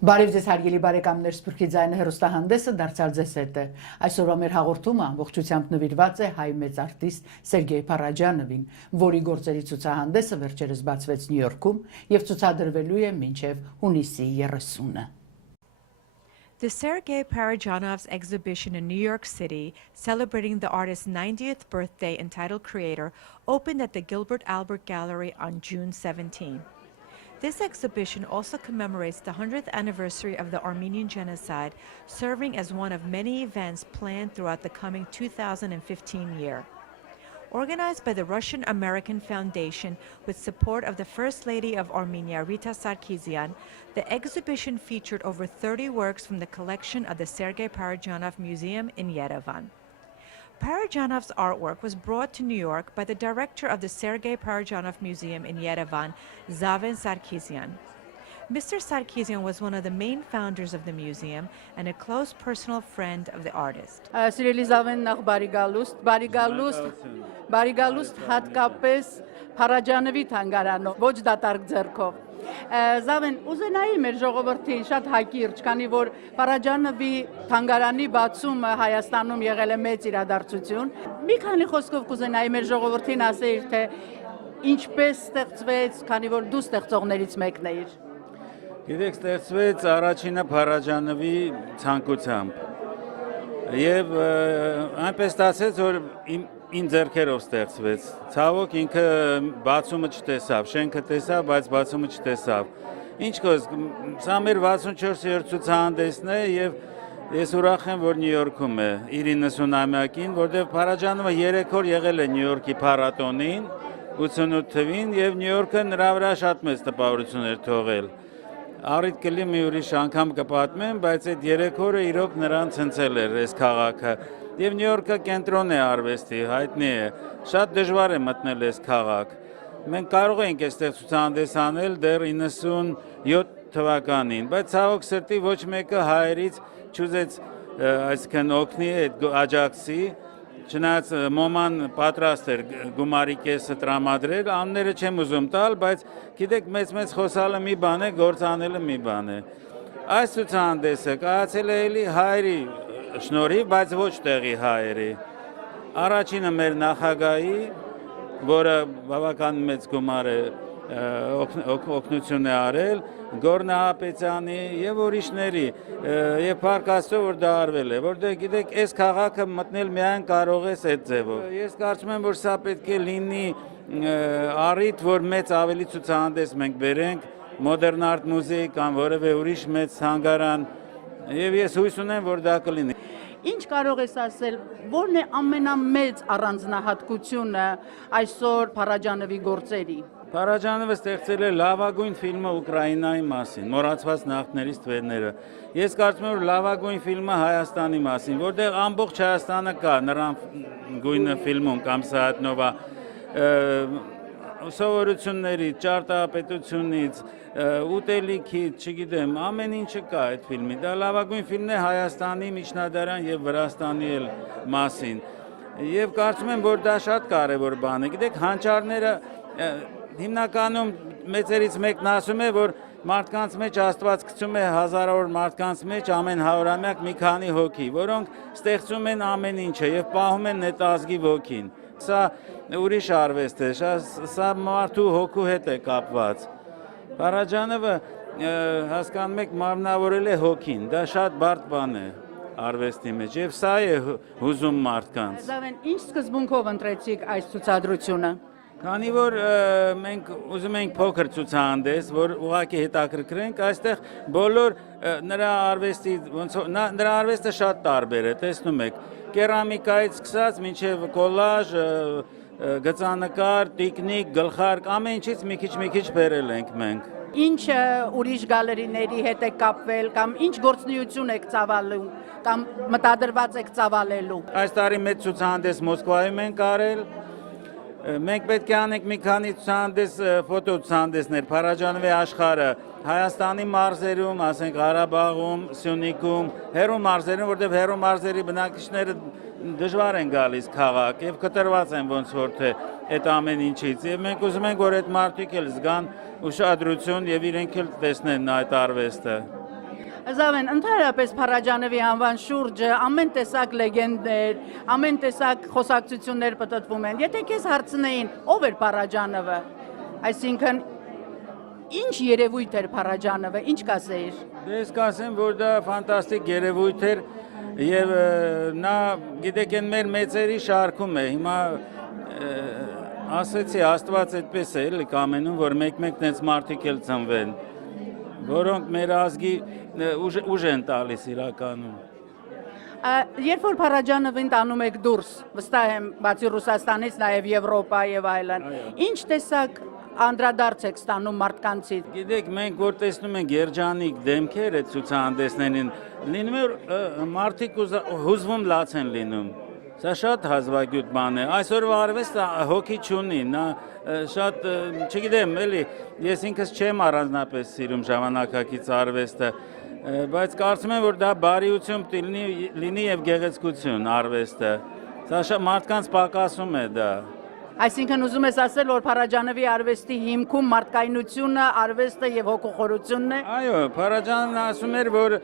Բարև ձեզ հարգելի բարեկամներ, Սփյուռքի ձայնը հեռուստահանդեսը դարձյալ ձեզ հետ է։ Այսօրվա մեր հաղորդումը ամբողջությամբ նվիրված է հայ մեծ արտիստ Սերգեյ Parajanov-ին, որի գործերի ցուցահանդեսը վերջերս բացվեց Նյու Յորքում եւ ցուցադրվելու է մինչեւ հունիսի 30-ը։ The Sergei Parajanov's exhibition in New York City, celebrating the artist's 90th birthday entitled Creator, opened at the Gilbert Albert Gallery on June 17. This exhibition also commemorates the 100th anniversary of the Armenian genocide, serving as one of many events planned throughout the coming 2015 year. Organized by the Russian-American Foundation with support of the First Lady of Armenia, Rita Sarkisian, the exhibition featured over 30 works from the collection of the Sergei Parajanov Museum in Yerevan. Parajanov's artwork was brought to New York by the director of the Sergei Parajanov Museum in Yerevan, Zaven Sarkisian. Mr. Sarkisian was one of the main founders of the museum and a close personal friend of the artist. Սիրելի Զավեն, նախ բարի գալուստ հատկապես Փարաջանովի թանգարանով, ոչ դատարկ ձեռքով։ Զավեն, ուզենայի մեր ժողովրդին շատ հակիրճ, քանի որ Parajanov-ի թանգարանի բացումը Հայաստանում եղել է մեծ իրադարձություն։ Մի քանի խոսքով կուզենայի մեր ժողովրդին ասեիր, թե ինչպես ստեղծվեց, քանի որ դու ստեղծողներից մեկն ես։ Գիտեք, ստեղծվեց առաջինը Parajanov-ի ցանկությամբ։ Եվ այնպես ստացեց, որ իմ ձեռքերով ստեղծվեց։ Ցավոք ինքը բացումը չտեսավ, շենքը տեսավ, բայց բացումը չտեսավ։ Ինչ կոս, սա մեր 64-րդ ցուցահանդեսն է եւ ես ուրախ եմ, որ Նյու Յորքում է իր 90-ամյակին, որտեղ Parajanov-ը 3 օր եղել է Նյու Յորքի փառատոնին 88 թվին եւ Նյու Յորքը նրա վրա շատ մեծ տպավորություն էր թողել։ Առիթ կլի մի ուրիշ անգամ կպատմեմ, բայց այդ 3 օրը իրոք նրան ցնցել էր այս քաղաքը։ Եվ Նյու Յորքը կենտրոն է արվեստի, հայտնի է, շատ դժվար է մտնել այս քաղաք։ Մենք կարող ենք այստեղ ցուցահանդես անել դեռ 97 թվականին, բայց ցավոք սրտի ոչ մեկը հայերից չուզեց այսքան օգնի այդ աջակցի, չնայած մոման պատրաստ էր գումարի կեսը տրամադրել, անները չեմ ուզում տալ, բայց գիտեք մեծ խոսալը մի բան է, գործ անելը մի բան է։ Այս ցուցահանդեսը կայացել է էլի հայերի շնորհիվ, բայց ոչ տեղի հայերի։ Առաջինը մեր նախագահի, որը բավական մեծ գումար է օգնություն է արել, Գորնահապետյանի եւ ուրիշների, եւ Փառք Աստծո, որ դա արվել է, որտեղ գիտեք, այս քաղաքը մտնել միայն կարող ես այդ ձևով։ Ես կարծում եմ, որ սա պետք է լինի առիթ, որ մեծ ավելի ցուցահանդես մենք բերենք, Modern Art Museum կամ որևէ ուրիշ մեծ թանգարան, եւ ես հույս ունեմ, որ դա կլինի։ Ինչ կարող ես ասել, որն է ամենամեծ առանձնահատկությունը այսօր Parajanov-ի գործերի։ Parajanov-ը ստեղծել է լավագույն ֆիլմը Ուկրաինայի մասին, մոռացված նախներից թվերները։ Ես կարծում եմ, որ լավագույն ֆիլմը Հայաստանի մասին, որտեղ ամբողջ Հայաստանը կա նրան գույնը ֆիլմում կամ Սահատնովա սովորություններից, ճարտարապետությունից, ուտելիքից, չգիտեմ, ամեն ինչը կա այդ ֆիլմի։ Դա լավագույն ֆիլմն է Հայաստանի, Միջնադարյան եւ Վրաստանի էլ մասին։ Եվ կարծում եմ, որ դա շատ կարեւոր բան է։ Գիտեք, հանճարները հիմնականում մեծերից մեկն ասում է, որ մարդկանց մեջ Աստված գցում է հազարավոր մարդկանց մեջ ամեն 100-ամյակ մի քանի հոգի, որոնք ստեղծում են ամեն ինչը եւ պահում են այդ ազգի ոգին։ Սա ուրիշ արվեստ է, սա մարդու հոգու հետ է կապված։ Parajanov-ը հասկանում եք մարմնավորել է հոգին, դա շատ բարդ բան է արվեստի մեջ եւ սա է հուզում մարդկանց։ Զավեն, ինչ սկզբունքով ընտրեցիք այս ցուցադրությունը։ Քանի որ մենք ուզում ենք փոքր ցուցահանդես, որ ուղղակի հետաքրքրենք, այստեղ բոլոր նրա արվեստի նրա արվեստը շատ տարբեր է, տեսնում եք, կերամիկայից սկսած մինչև կոլաժ, գծանկար, տիկնիկ, գլխարկ, ամեն ինչից մի քիչ բերել ենք մենք։ Ինչ ուրիշ գալերիների հետ եք կապվել կամ ինչ գործունեություն եք ծավալում կամ մտադրված եք ծավալելու։ Այս տարի մեծ ցուցահանդես Մոսկվայում ենք արել։ Մենք պետք է անենք մի քանի ցուցահանդես, ֆոտո ցուցահանդեսներ, Parajanov-ի աշխարհը Հայաստանի մարզերում, ասենք Ղարաբաղում, Սյունիքում, հեռու մարզերում, որտեղ հեռու մարզերի բնակիչները դժվար են գալիս քաղաք եւ կտրված են ոնց որ թե այդ ամեն ինչից եւ մենք ուզում ենք որ այդ մարդիկ էլ զգան ուշադրություն եւ իրենք էլ տեսնեն այդ արվեստը։ Զավեն, ընդհանրապես Փարաջանովի անվան շուրջը ամեն տեսակ լեգենդներ, ամեն տեսակ խոսակցություններ պատտվում են։ Եթե քեզ հարցնեին, ով էր Փարաջանովը, այսինքն ինչ երևույթ էր Փարաջանովը, ինչ կասեիր։ Դե ես կասեմ, որ դա ֆանտաստիկ երևույթ էր եւ նա գիտեք այն մեր մեծերի շարքում է։ Հիմա ասեցի Աստված այդպես է էլի կամենում, որ մեկ-մեկ տենց մարդիկ էլ ծնվեն, որոնք մեր ազգի ուժ են տալիս իրականում։ Երբ որ Փարաջանովին տանում եք դուրս, վստահ եմ, բացի Ռուսաստանից, նաև Եվրոպա եւ այլն, ինչ տեսակ անդրադարձ եք ստանում մարդկանցից։ Գիտեք, մենք որ տեսնում ենք երջանիկ դեմքեր այդ ցուցահանդեսներին, լինում է մարդիկ հուզվում լաց են լինում։ Սա շատ հազվագյուտ բան է։ Այսօրվա արվեստը հոգի չունի, նա շատ, չգիտեմ, էլի, ես ինքս չեմ առանձնապես սիրում ժամանակակից արվեստը, բայց կարծում եմ, որ դա բարիություն լինի եւ գեղեցկություն արվեստը։ Սա շատ մարդկանց պակասում է դա։ Այսինքն ուզում ես ասել, որ Փարաջանովի արվեստի հիմքում մարդկայնությունը, արվեստը եւ հոգոխորությունն է։ Այո, Parajanov ասում էր, որ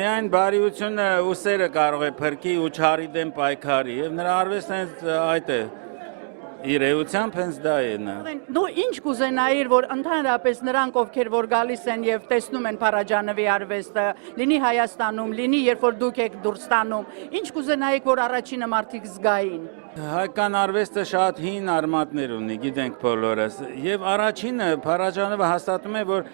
միայն բարիությունը ու սերը կարող է փրկի ու չարի դեմ պայքարի, եւ նրա արվեստը այդ է։ Իր էությամբ հենց դա է նա։ Դու ինչ կուզենայիր, որ ընդհանրապես նրանք, ովքեր որ գալիս են եւ տեսնում են Փարաջանովի արվեստը, լինի Հայաստանում, լինի երբ որ դուք եք դուրս տանում, ինչ կուզենայիք, որ առաջինը մարդիկ զգային։ Հայկական արվեստը շատ հին արմատներ ունի, գիտենք բոլորս, եւ առաջինը Փարաջանովը հաստատում է, որ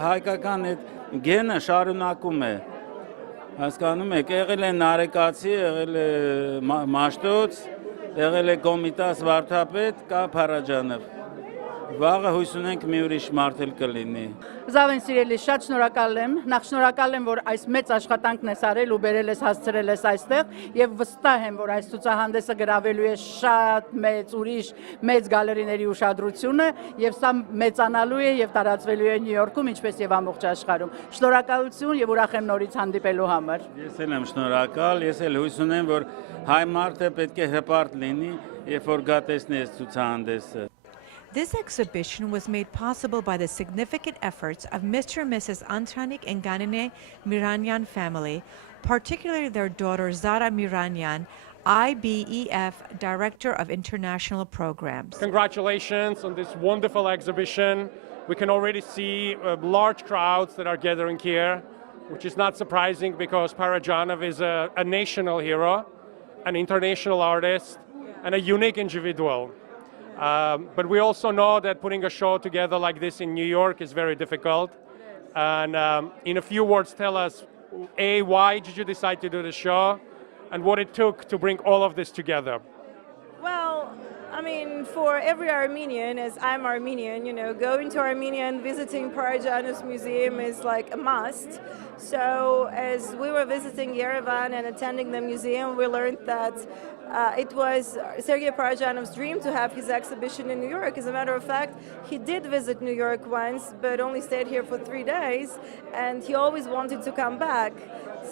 հայկական այդ գենը շարունակում է։ Հասկանում եք, եղել է նարեկացի, եղել է Մաշտոց, եղել է Կոմիտաս վարդապետ, կա Փարաջանով։ Վաղը հույս ունենք մի ուրիշ մարդ էլ կլինի։ Զավեն սիրելի, շատ շնորհակալ եմ։ Նախ շնորհակալ եմ, որ այս մեծ աշխատանքն ես արել ու բերել ես հասցրել ես այստեղ եւ վստահ եմ, որ այս ցուցահանդեսը գրավելու է շատ մեծ ուրիշ մեծ գալերիների ուշադրությունը եւ սա մեծանալու է եւ տարածվելու է Նյու Յորքում, ինչպես եւ ամբողջ աշխարհում։ Շնորհակալություն եւ ուրախ եմ նորից հանդիպելու համար։ Ես էլ եմ շնորհակալ, ես էլ հույս ունեմ, որ հայ մարդը պետք է հպարտ լինի, երբ որ գա տեսնի այս ցուցահանդեսը։ This exhibition was made possible by the significant efforts of Mr. and Mrs. Antranik and Ganine Miranyan family, particularly their daughter Zara Miranyan, IBEF Director of International Programs. Congratulations on this wonderful exhibition. We can already see large crowds that are gathering here, which is not surprising because Parajanov is a national hero, an international artist, and a unique individual. But we also know that putting a show together like this in New York is very difficult. And in a few words, tell us, A, why did you decide to do the show, and what it took to bring all of this together? Well, I mean, for every Armenian, as I'm Armenian, you know, going to Armenia and visiting Parajanov's museum is like a must. So as we were visiting Yerevan and attending the museum, we learned that it was Sergei Parajanov's dream to have his exhibition in New York. As a matter of fact, he did visit New York once, but only stayed here for 3 days, and he always wanted to come back.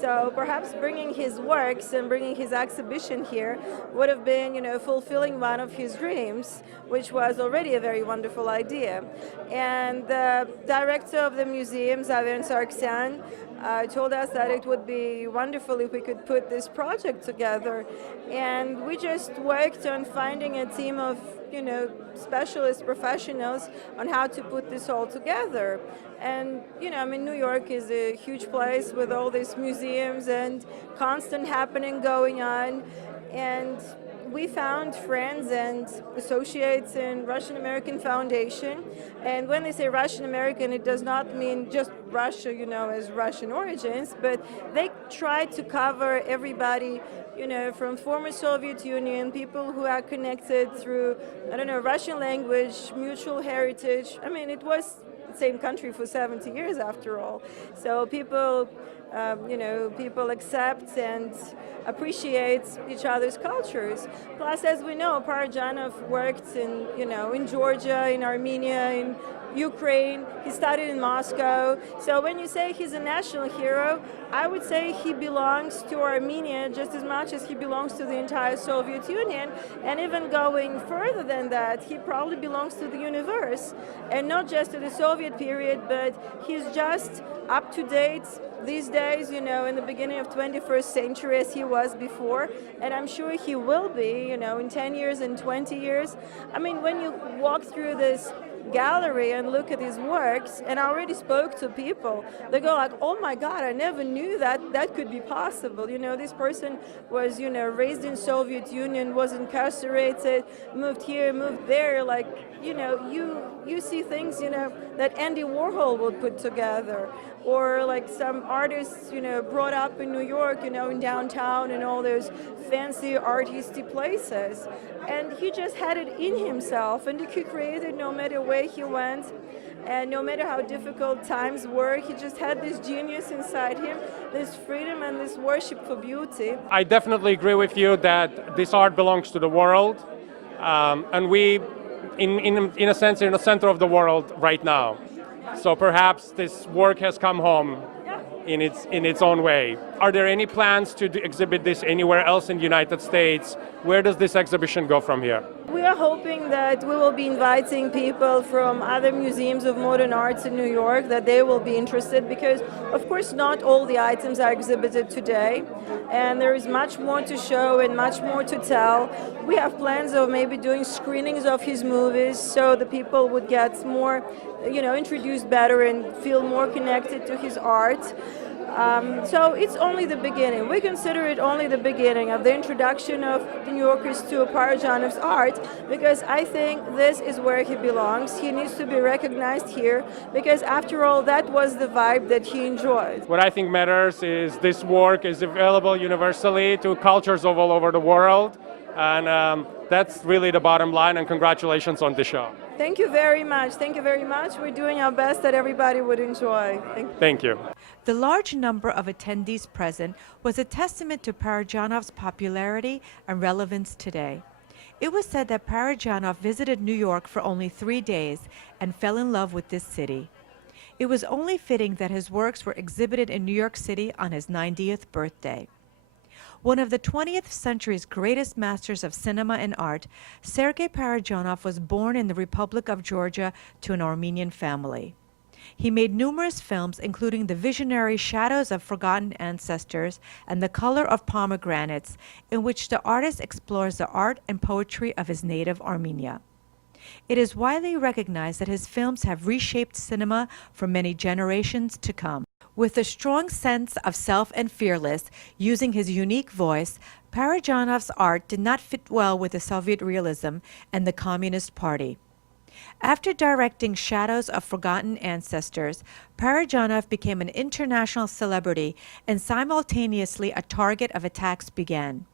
So perhaps bringing his works and bringing his exhibition here would have been, you know, fulfilling one of his dreams, which was already a very wonderful idea. And the director of the museum, Zavier Sargsyan, told us that it would be wonderful if we could put this project together. And we just worked on finding a team of, you know, specialist professionals on how to put this all together. And, you know, I mean, New York is a huge place with all these museums and constant happening going on. And we found friends and associates in Russian American Foundation. And when they say Russian American, it does not mean just Russia, you know, as Russian origins, but they try to cover everybody, you know, from former Soviet Union, people who are connected through, I don't know, Russian language, mutual heritage. I mean, it was the same country for 70 years after all. So people, you know, people accept and appreciate each other's cultures. Plus, as we know, Parajanov worked in, you know, in Georgia, in Armenia, in Ukraine. He studied in Moscow. So when you say he's a national hero, I would say he belongs to Armenia just as much as he belongs to the entire Soviet Union. And even going further than that, he probably belongs to the universe. And not just to the Soviet period, but he's just up to date these days, you know, in the beginning of 21st century as he was before, and I'm sure he will be, you know, in 10 years and 20 years. I mean, when you walk through this gallery and look at his works, and I already spoke to people, they go like, oh my God, I never knew that that could be possible. You know, this person was, you know, raised in Soviet Union, was incarcerated, moved here, moved there, like, you know, you see things, you know, that Andy Warhol would put together, or like some artists, you know, brought up in New York, you know, in downtown and all those fancy artisty places. And he just had it in himself, and he could create it no matter where he went, and no matter how difficult times were. He just had this genius inside him, this freedom and this worship for beauty. I definitely agree with you that this art belongs to the world, and we, in a sense, are in the center of the world right now. So perhaps this work has come home in its own way. Are there any plans to exhibit this anywhere else in the United States? Where does this exhibition go from here? We are hoping that we will be inviting people from other museums of modern arts in New York, that they will be interested, because of course not all the items are exhibited today, and there is much more to show and much more to tell. We have plans of maybe doing screenings of his movies so the people would get more, you know, introduced better and feel more connected to his art. So it's only the beginning. We consider it only the beginning of the introduction of the New Yorkers to Parajanov's art, because I think this is where he belongs. He needs to be recognized here, because after all, that was the vibe that he enjoyed. What I think matters is this work is available universally to cultures all over the world, and that's really the bottom line, and congratulations on the show. Thank you very much. Thank you very much. We're doing our best that everybody would enjoy. Thank you. The large number of attendees present was a testament to Parajanov's popularity and relevance today. It was said that Parajanov visited New York for only 3 days and fell in love with this city. It was only fitting that his works were exhibited in New York City on his 90th birthday. One of the 20th century's greatest masters of cinema and art, Sergei Parajanov was born in the Republic of Georgia to an Armenian family. He made numerous films, including the visionary Shadows of Forgotten Ancestors and The Color of Pomegranates, in which the artist explores the art and poetry of his native Armenia. It is widely recognized that his films have reshaped cinema for many generations to come. With a strong sense of self and fearless, using his unique voice, Parajanov's art did not fit well with the Soviet realism and the Communist Party. After directing Shadows of Forgotten Ancestors, Parajanov became an international celebrity, and simultaneously a target of attacks began.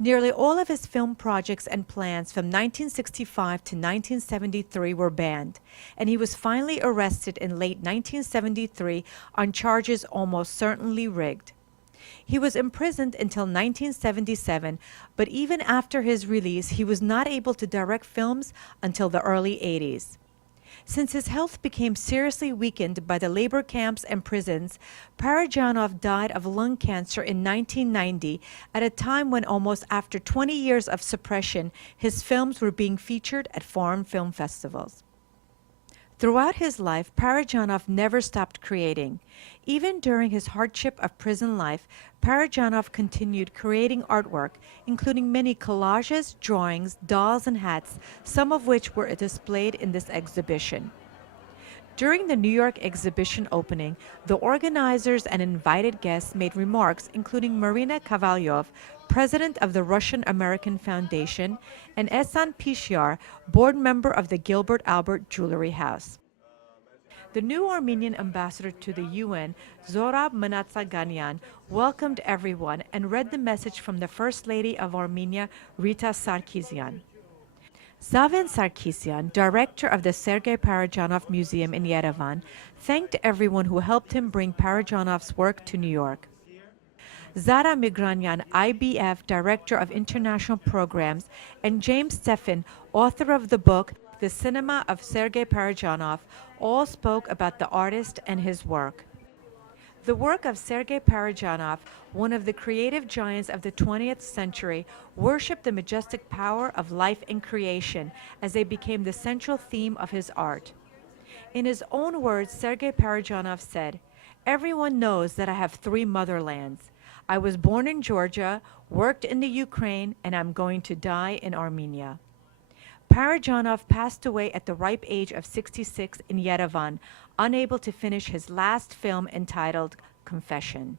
Nearly all of his film projects and plans from 1965 to 1973 were banned, and he was finally arrested in late 1973 on charges almost certainly rigged. He was imprisoned until 1977, but even after his release, he was not able to direct films until the early 80s. Since his health became seriously weakened by the labor camps and prisons, Parajanov died of lung cancer in 1990 at a time when, almost after 20 years of suppression, his films were being featured at foreign film festivals. Throughout his life, Parajanov never stopped creating. Even during his hardship of prison life, Parajanov continued creating artwork, including many collages, drawings, dolls, and hats, some of which were displayed in this exhibition. During the New York exhibition opening, the organizers and invited guests made remarks, including Marina Kovalyov, president of the Russian-American Foundation, and Ehsan Pishyar, board member of the Gilbert Albert Jewelry House. The new Armenian ambassador to the UN, Zorab Manatsaganyan, welcomed everyone and read the message from the First Lady of Armenia, Rita Sarkisyan. Zaven Sarkisyan, director of the Sergei Parajanov Museum in Yerevan, thanked everyone who helped him bring Parajanov's work to New York. Zara Migranyan, IBF Director of International Programs, and James Stephan, author of the book The Cinema of Sergei Parajanov, all spoke about the artist and his work. The work of Sergei Parajanov, one of the creative giants of the 20th century, worshipped the majestic power of life and creation as they became the central theme of his art. In his own words, Sergei Parajanov said, Everyone knows that I have three motherlands. I was born in Georgia, worked in the Ukraine, and I'm going to die in Armenia. Parajanov passed away at the ripe age of 66 in Yerevan, unable to finish his last film entitled Confession.